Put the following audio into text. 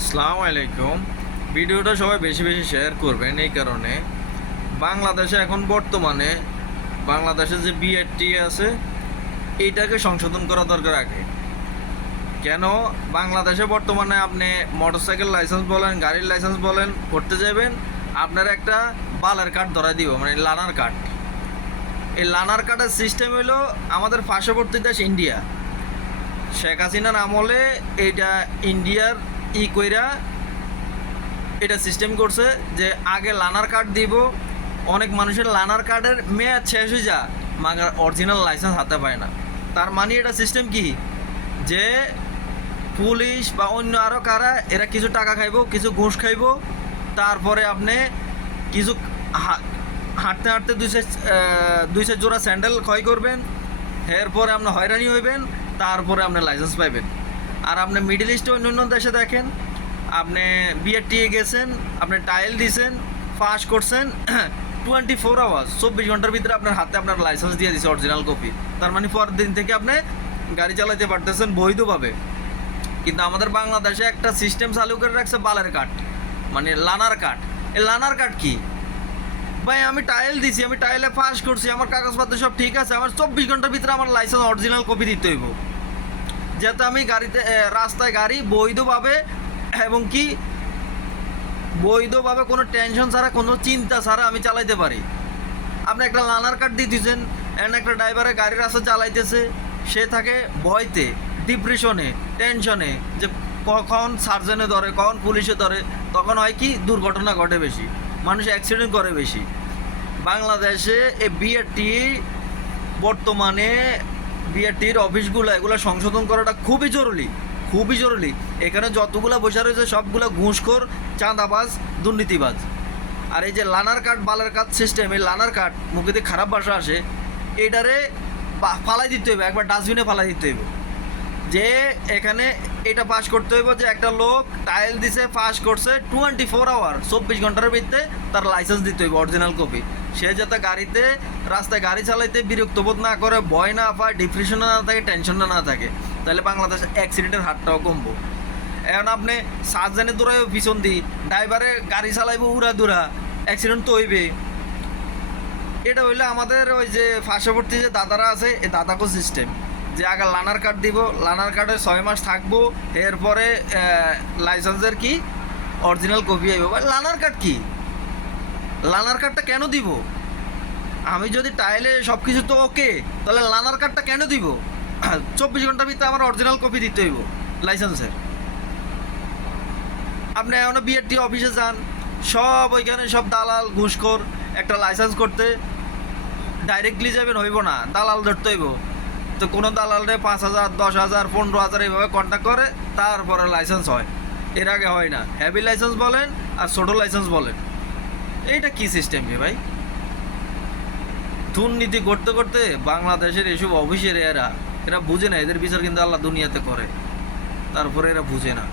আসসালামু আলাইকুম। ভিডিওটা সবাই বেশি বেশি শেয়ার করবেন। এই কারণে বাংলাদেশে এখন বর্তমানে বাংলাদেশে যে বিআরটি আছে এইটাকে সংশোধন করা দরকার আগে। কেন বাংলাদেশে বর্তমানে আপনি মোটরসাইকেল লাইসেন্স বলেন, গাড়ির লাইসেন্স বলেন করতে যাবেন, আপনার একটা বালের কার্ড ধরা দিব, মানে লানার কার্ড। এই লানার কার্ডের সিস্টেম হলো আমাদের পার্শ্ববর্তী দেশ ইন্ডিয়া। শেখ হাসিনার আমলে এইটা ইন্ডিয়ার কইরা এটা সিস্টেম করছে যে আগে লানার কার্ড দিব। অনেক মানুষের লানার কার্ডের মেয়াদ শেষ হয়ে যা, মাগার অরিজিনাল লাইসেন্স হাতে পায় না। তার মানে এটা সিস্টেম কি, যে পুলিশ বা অন্য আরও কারা এরা কিছু টাকা খাইব, কিছু ঘুষ খাইব, তারপরে আপনি কিছু হাঁটতে হাঁটতে দুই চার জোড়া স্যান্ডেল ক্ষয় করবেন, এরপরে আপনি হয়রানি হইবেন, তারপরে আপনি লাইসেন্স পাইবেন। আর আপনি মিডল ইস্টে অন্য অন্য দেশে দেখেন, আপনি বিআরটিএ গেছেন, আপনি টাইল দিয়েছেন, পাস করছেন, 24 আওয়ার্স 24 ঘন্টার ভিতরে আপনার হাতে আপনার লাইসেন্স দিয়ে দিচ্ছে অরিজিনাল কপি। তার মানে পরের দিন থেকে আপনি গাড়ি চালাতে পারতেছেন বৈধভাবে। কিন্তু আমাদের বাংলাদেশে একটা সিস্টেম চালু করে রাখছে বালের কার্ড, মানে লানার কার্ড। এই লানার কার্ড কি ভাই? আমি টাইল দিছি, আমি টাইলে পাস করছি, আমার কাগজপত্র সব ঠিক আছে, আমার 24 ঘন্টার ভিতরে আমার লাইসেন্স অরিজিনাল কপি দিতে হইব, যাতে আমি গাড়িতে রাস্তায় গাড়ি বৈধভাবে এবং কি বৈধভাবে কোনো টেনশন ছাড়া, কোনো চিন্তা ছাড়া আমি চালাইতে পারি। আপনি একটা লানার কার্ড দিয়ে দিয়েছেন, এন্ড একটা ড্রাইভারে গাড়ি রাস্তা চালাইতেছে, সে থাকে ভয়তে, ডিপ্রেশনে, টেনশনে, যে কখন সার্জনে ধরে, কখন পুলিশে ধরে। তখন হয় কি, দুর্ঘটনা ঘটে বেশি, মানুষ অ্যাক্সিডেন্ট করে বেশি। বাংলাদেশে এই বিআরটি বর্তমানে বিআরটির অফিসগুলো এগুলো সংশোধন করাটা খুবই জরুরি, খুবই জরুরি। এখানে যতগুলো বসে রয়েছে সবগুলো ঘুষখোর, চাঁদাবাজ, দুর্নীতিবাজ। আর এই যে লানার কার্ড বালার কার্ড সিস্টেম, এই লানার কার্ড মুখে দিয়ে খারাপ ভাষা আসে, এটারে ফালাই দিতে হইবে, একবার ডাস্টবিনে ফালাই দিতে হইব। যে এখানে এটা পাস করতে হইব যে একটা লোক টাইল দিছে, পাস করছে, 24 আওয়ার 24 ঘন্টার ভিতরে তার লাইসেন্স দিতে হইব অরিজিনাল কপি। সে যাতে গাড়িতে রাস্তায় গাড়ি চালাইতে বিরক্ত বোধ না করে, ভয় না পায়, ডিপ্রেশনে না থাকে, টেনশনে না থাকে, তাহলে বাংলাদেশে অ্যাক্সিডেন্টের হারটাও কমবো। এখন আপনি সার্জেনে দৌড়াইব পিছন দিয়ে, ড্রাইভারে গাড়ি চালাইব উড়া দুরা, অ্যাক্সিডেন্ট তো হইবে। এটা হইলে আমাদের ওই যে পার্শ্ববর্তী যে দাদারা আছে, এই দাদাকো সিস্টেম, যে আগে লানার কার্ড দিব, লানার কার্ডে 6 মাস থাকবো, এরপরে লাইসেন্সের কি অরিজিনাল কপি আইব। লানার কার্ড কি? লানার কার্ডটা কেন দিব? আমি যদি টাইলে সব কিছু তো ওকে, তাহলে লানার কার্ডটা কেন দিব? 24 ঘন্টার ভিতরে আমার অরিজিনাল কপি দিতে হইব লাইসেন্সের। আপনি এখনও বিআরটি অফিসে যান, সব ওইখানে সব দালাল ঘুষখোর। একটা লাইসেন্স করতে ডাইরেক্টলি যাবেন হইব না, দালাল ধরতে হইব। তো কোনো দালালরে 5,000, 10,000, 15,000 এইভাবে কন্ট্যাক্ট করে, তারপরে লাইসেন্স হয়। এর আগে হয় না। হেভি লাইসেন্স বলেন আর ছোটো লাইসেন্স বলেন, এইটা কি সিস্টেম রে ভাই? দুর্নীতি করতে করতে বাংলাদেশের এসব অফিসের এরা বুঝে না, এদের বিচার কিন্তু আল্লাহ দুনিয়াতে করে, তারপরে এরা বুঝে না।